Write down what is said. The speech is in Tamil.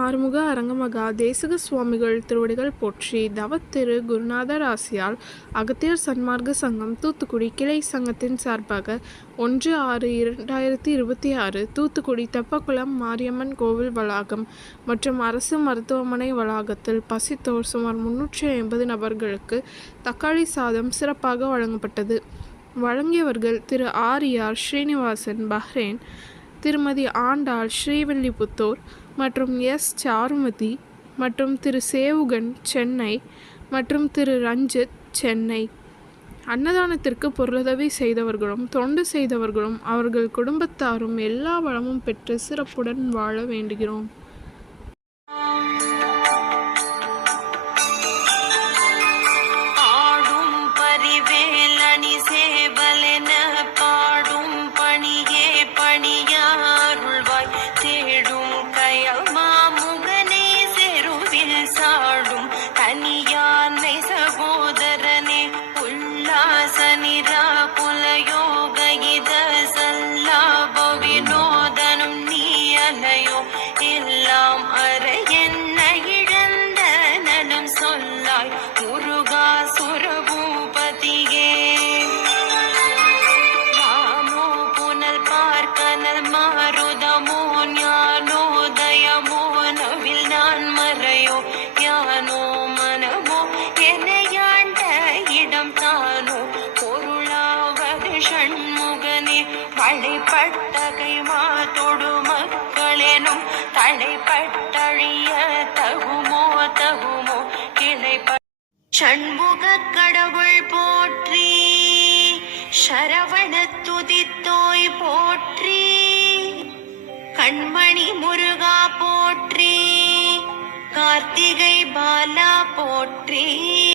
ஆறுமுக அரங்கமகா தேசிக சுவாமிகள் திருவடிகள் போற்றி. தவத்திரு குருநாதர் ஆசியால் அகத்தியர் சன்மார்க்க சங்கம் தூத்துக்குடி கிளை சங்கத்தின் சார்பாக 1/6/2026 தூத்துக்குடி தெப்பக்குளம் மாரியம்மன் கோவில் வளாகம் மற்றும் அரசு மருத்துவமனை வளாகத்தில் பசித்தோர் சுமார் 350 நபர்களுக்கு தக்காளி சாதம் சிறப்பாக வழங்கப்பட்டது. வழங்கியவர்கள் திரு ஆர் ஸ்ரீனிவாசன் பஹ்ரைன், திருமதி ஆண்டாள் ஸ்ரீவில்லிபுத்தூர் மற்றும் எஸ் சாருமதி மற்றும் திரு சேவுகன் சென்னை மற்றும் திரு ரஞ்சித் சென்னை. அன்னதானத்திற்கு பொருளுதவி செய்தவர்களும் தொண்டு செய்தவர்களும் அவர்கள் குடும்பத்தாரும் எல்லா வளமும் பெற்று சிறப்புடன் வாழ வேண்டுகிறோம். தடைப்பட்டகை மாதொடு மக்களெனும் தடைப்பட்டழிய தகுமோ தகுமோ கிளைப்ப சண்முக கடவுள் போற்றி, சரவண துதித்தோய் போற்றி, கண்மணி முருகா போற்றி, கார்த்திகை பாலா போற்றி.